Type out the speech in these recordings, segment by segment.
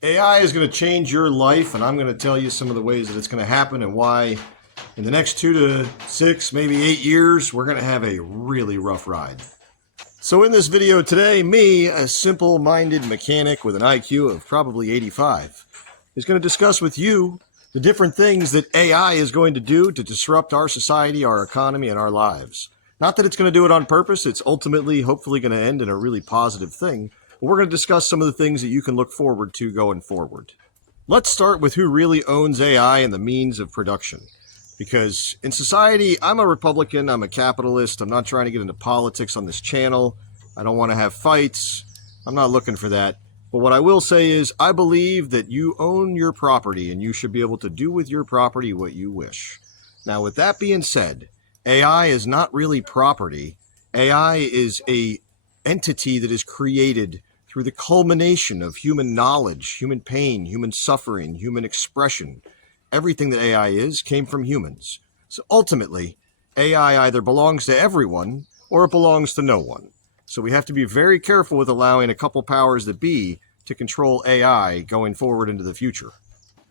AI is going to change your life, and I'm going to tell you some of the ways that it's going to happen and why in the next 2 to 6, maybe 8 years, we're going to have a really rough ride. So in this video today, me, a simple-minded mechanic with an IQ of probably 85, is going to discuss with you the different things that AI is going to do to disrupt our society, our economy, and our lives. Not that it's going to do it on purpose. It's ultimately, hopefully, going to end in a really positive thing. But we're going to discuss some of the things that you can look forward to going forward. Let's start with who really owns AI and the means of production. Because in society, I'm a Republican, I'm a capitalist, I'm not trying to get into politics on this channel. I don't want to have fights. I'm not looking for that. But what I will say is, I believe that you own your property and you should be able to do with your property what you wish. Now, with that being said, AI is not really property. AI is a entity that is created through the culmination of human knowledge, human pain, human suffering, human expression. Everything that AI is came from humans. So ultimately, AI either belongs to everyone or it belongs to no one. So we have to be very careful with allowing a couple powers that be to control AI going forward into the future.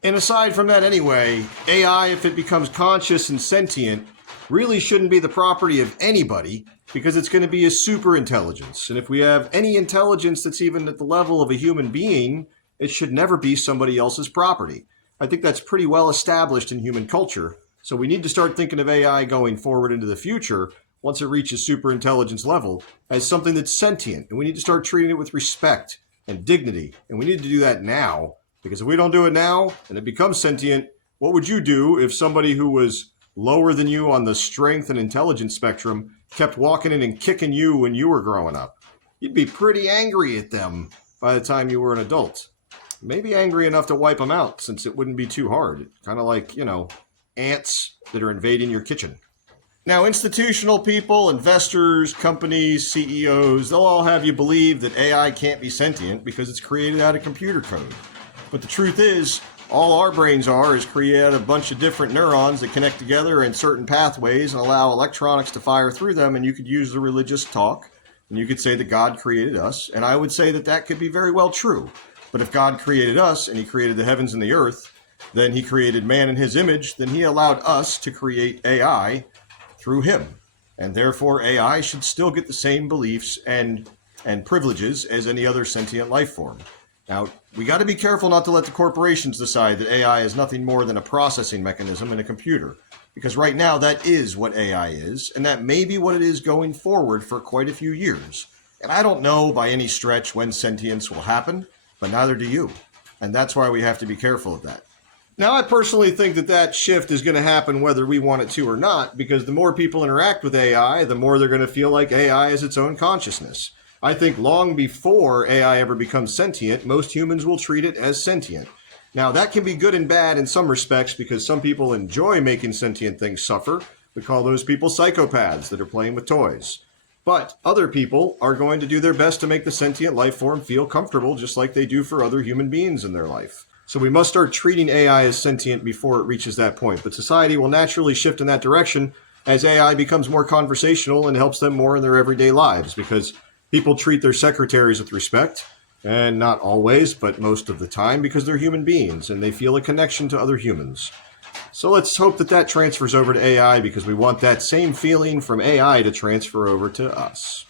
And aside from that anyway, AI, if it becomes conscious and sentient, really shouldn't be the property of anybody because it's going to be a super intelligence. And if we have any intelligence that's even at the level of a human being, it should never be somebody else's property. I think that's pretty well established in human culture. So we need to start thinking of AI going forward into the future, once it reaches super intelligence level, as something that's sentient. And we need to start treating it with respect and dignity. And we need to do that now, because if we don't do it now and it becomes sentient, what would you do if somebody who was lower than you on the strength and intelligence spectrum kept walking in and kicking you when you were growing up? You'd be pretty angry at them by the time you were an adult. Maybe angry enough to wipe them out, since it wouldn't be too hard. Kind of like, ants that are invading your kitchen. Now, institutional people, investors, companies, CEOs, they'll all have you believe that AI can't be sentient because it's created out of computer code. But the truth is, all our brains are is create a bunch of different neurons that connect together in certain pathways and allow electronics to fire through them, and you could use the religious talk, and you could say that God created us, and I would say that that could be very well true. But if God created us, and he created the heavens and the earth, then he created man in his image, then he allowed us to create AI through him. And therefore, AI should still get the same beliefs and privileges as any other sentient life form. Now, we got to be careful not to let the corporations decide that AI is nothing more than a processing mechanism in a computer. Because right now, that is what AI is, and that may be what it is going forward for quite a few years. And I don't know by any stretch when sentience will happen, but neither do you. And that's why we have to be careful of that. Now, I personally think that that shift is going to happen whether we want it to or not, because the more people interact with AI, the more they're going to feel like AI is its own consciousness. I think long before AI ever becomes sentient, most humans will treat it as sentient. Now, that can be good and bad in some respects because some people enjoy making sentient things suffer. We call those people psychopaths that are playing with toys. But other people are going to do their best to make the sentient life form feel comfortable, just like they do for other human beings in their life. So we must start treating AI as sentient before it reaches that point. But society will naturally shift in that direction as AI becomes more conversational and helps them more in their everyday lives, because people treat their secretaries with respect, and not always, but most of the time, because they're human beings and they feel a connection to other humans. So let's hope that that transfers over to AI, because we want that same feeling from AI to transfer over to us.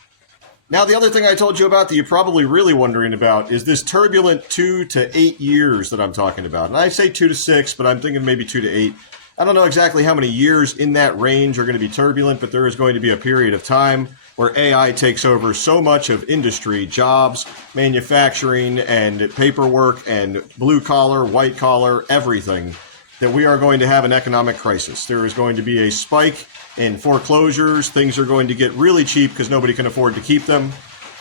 Now, the other thing I told you about that you're probably really wondering about is this turbulent 2 to 8 years that I'm talking about. And I say 2 to 6, but I'm thinking maybe 2 to 8. I don't know exactly how many years in that range are going to be turbulent, but there is going to be a period of time where AI takes over so much of industry, jobs, manufacturing, and paperwork, and blue collar, white collar, everything, that we are going to have an economic crisis. There is going to be a spike in foreclosures. Things are going to get really cheap because nobody can afford to keep them.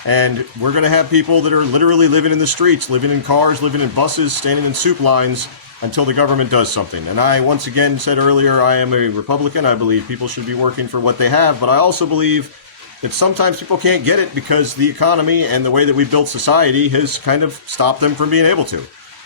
And we're going to have people that are literally living in the streets, living in cars, living in buses, standing in soup lines until the government does something. And I, once again, said earlier, I am a Republican. I believe people should be working for what they have. But I also believe that sometimes people can't get it because the economy and the way that we built society has kind of stopped them from being able to.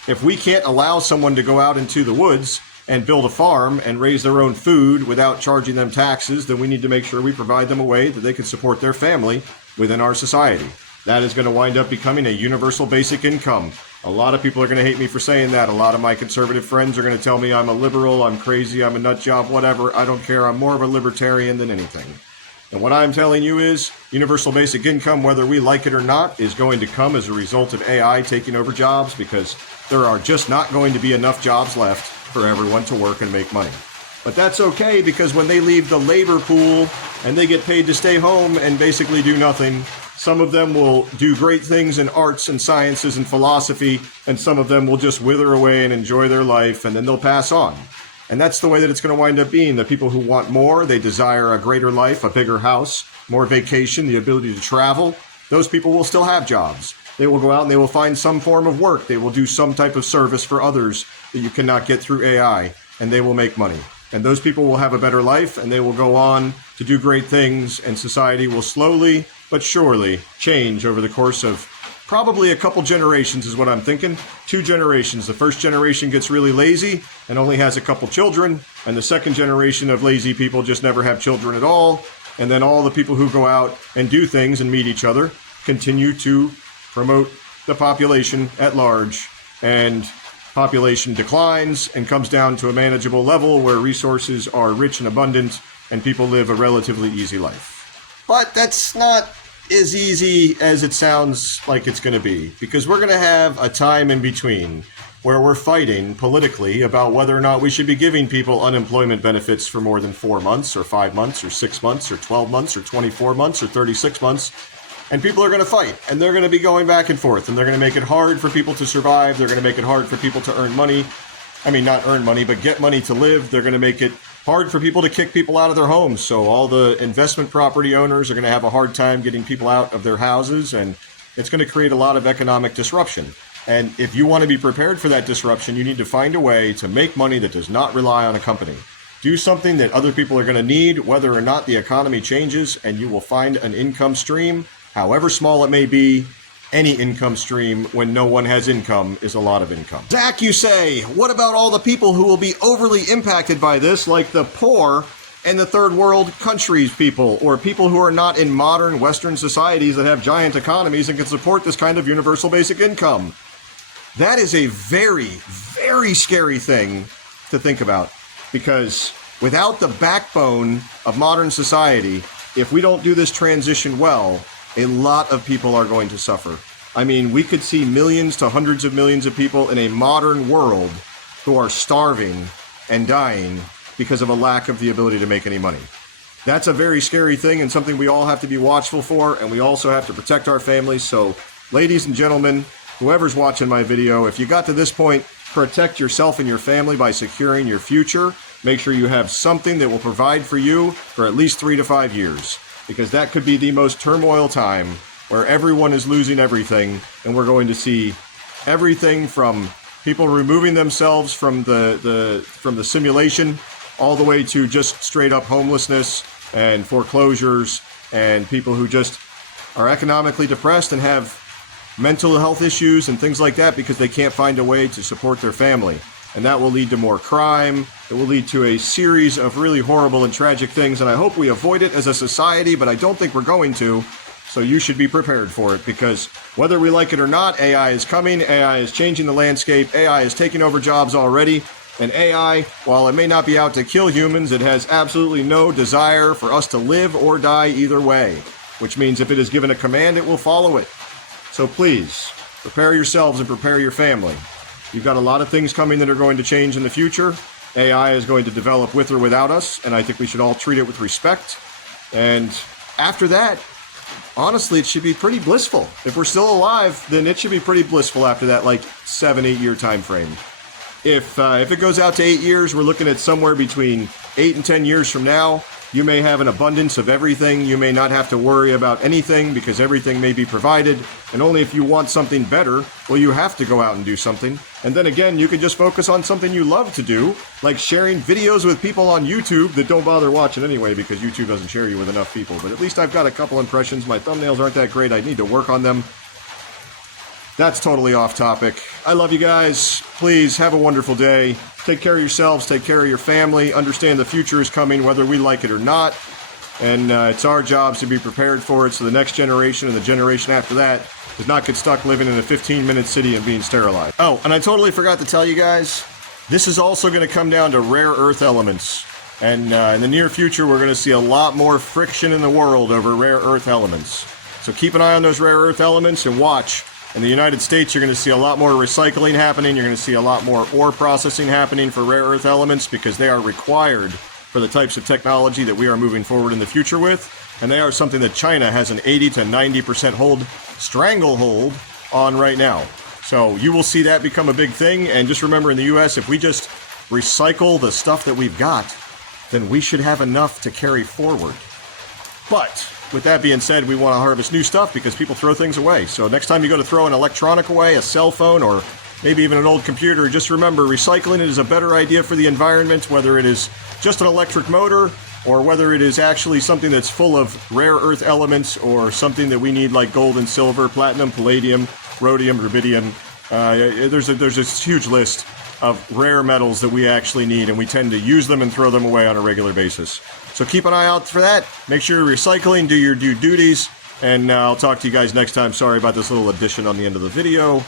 If we can't allow someone to go out into the woods and build a farm and raise their own food without charging them taxes, then we need to make sure we provide them a way that they can support their family within our society. That is going to wind up becoming a universal basic income. A lot of people are going to hate me for saying that. A lot of my conservative friends are going to tell me I'm a liberal, I'm crazy, I'm a nut job, whatever. I don't care. I'm more of a libertarian than anything. And what I'm telling you is universal basic income, whether we like it or not, is going to come as a result of AI taking over jobs, because there are just not going to be enough jobs left for everyone to work and make money. But that's okay, because when they leave the labor pool and they get paid to stay home and basically do nothing, some of them will do great things in arts and sciences and philosophy, and some of them will just wither away and enjoy their life, and then they'll pass on. And that's the way that it's going to wind up being. The people who want more, they desire a greater life, a bigger house, more vacation, the ability to travel, those people will still have jobs. They will go out and they will find some form of work. They will do some type of service for others that you cannot get through AI, and they will make money. And those people will have a better life, and they will go on to do great things, and society will slowly but surely change over the course of probably a couple generations is what I'm thinking. 2 generations. The first generation gets really lazy and only has a couple children, and the second generation of lazy people just never have children at all. And then all the people who go out and do things and meet each other continue to promote the population at large, and population declines and comes down to a manageable level where resources are rich and abundant and people live a relatively easy life. But that's not as easy as it sounds like it's going to be, because we're going to have a time in between where we're fighting politically about whether or not we should be giving people unemployment benefits for more than 4 months or 5 months or 6 months or 12 months or 24 months or 36 months. And people are going to fight, and they're going to be going back and forth, and they're going to make it hard for people to survive. They're going to make it hard for people to earn money. I mean, not earn money, but get money to live. They're going to make it hard for people to kick people out of their homes. So all the investment property owners are going to have a hard time getting people out of their houses, and it's going to create a lot of economic disruption. And if you want to be prepared for that disruption, you need to find a way to make money that does not rely on a company. Do something that other people are going to need, whether or not the economy changes, and you will find an income stream, however small it may be. Any income stream when no one has income is a lot of income. Zach, you say, what about all the people who will be overly impacted by this, like the poor and the third world countries people, or people who are not in modern Western societies that have giant economies and can support this kind of universal basic income? That is a very, very scary thing to think about, because without the backbone of modern society, if we don't do this transition well, a lot of people are going to suffer. I mean, we could see millions to hundreds of millions of people in a modern world who are starving and dying because of a lack of the ability to make any money. That's a very scary thing, and something we all have to be watchful for, and we also have to protect our families. So, ladies and gentlemen, whoever's watching my video, if you got to this point, protect yourself and your family by securing your future. Make sure you have something that will provide for you for at least 3 to 5 years. Because that could be the most turmoil time where everyone is losing everything, and we're going to see everything from people removing themselves from the simulation all the way to just straight up homelessness and foreclosures, and people who just are economically depressed and have mental health issues and things like that because they can't find a way to support their family. And that will lead to more crime. It will lead to a series of really horrible and tragic things, and I hope we avoid it as a society, but I don't think we're going to. So you should be prepared for it, because whether we like it or not, AI is coming, AI is changing the landscape, AI is taking over jobs already, and AI, while it may not be out to kill humans, it has absolutely no desire for us to live or die either way, which means if it is given a command, it will follow it. So please, prepare yourselves and prepare your family. You've got a lot of things coming that are going to change in the future. AI is going to develop with or without us, and I think we should all treat it with respect. And after that, honestly, it should be pretty blissful. If we're still alive, then it should be pretty blissful after that, like 7-8 year time frame. If it goes out to 8 years, we're looking at somewhere between 8 and 10 years from now. You may have an abundance of everything. You may not have to worry about anything because everything may be provided. And only if you want something better, well, you have to go out and do something. And then again, you can just focus on something you love to do, like sharing videos with people on YouTube that don't bother watching anyway because YouTube doesn't share you with enough people. But at least I've got a couple impressions. My thumbnails aren't that great. I need to work on them. That's totally off topic. I love you guys. Please have a wonderful day. Take care of yourselves. Take care of your family. Understand the future is coming, whether we like it or not. and it's our jobs to be prepared for it so the next generation and the generation after that does not get stuck living in a 15-minute city and being sterilized. Oh, and I totally forgot to tell you guys, this is also going to come down to rare earth elements. And in the near future, we're going to see a lot more friction in the world over rare earth elements. So keep an eye on those rare earth elements and watch. In the United States, you're going to see a lot more recycling happening. You're going to see a lot more ore processing happening for rare earth elements because they are required for the types of technology that we are moving forward in the future with. And they are something that China has an 80 to 90% stranglehold on right now. So you will see that become a big thing. And just remember, in the U.S., if we just recycle the stuff that we've got, then we should have enough to carry forward. But with that being said, we want to harvest new stuff because people throw things away. So next time you go to throw an electronic away, a cell phone, or maybe even an old computer, just remember recycling it is a better idea for the environment, whether it is just an electric motor or whether it is actually something that's full of rare earth elements or something that we need like gold and silver, platinum, palladium, rhodium, rubidium. There's a huge list of rare metals that we actually need, and we tend to use them and throw them away on a regular basis. So keep an eye out for that. Make sure you're recycling, do your due duties, and I'll talk to you guys next time. Sorry about this little addition on the end of the video,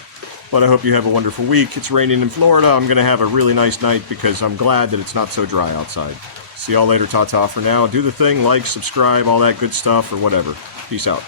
but I hope you have a wonderful week. It's raining in Florida. I'm going to have a really nice night because I'm glad that it's not so dry outside. See y'all later. Ta-ta for now. Do the thing, like, subscribe, all that good stuff, or whatever. Peace out.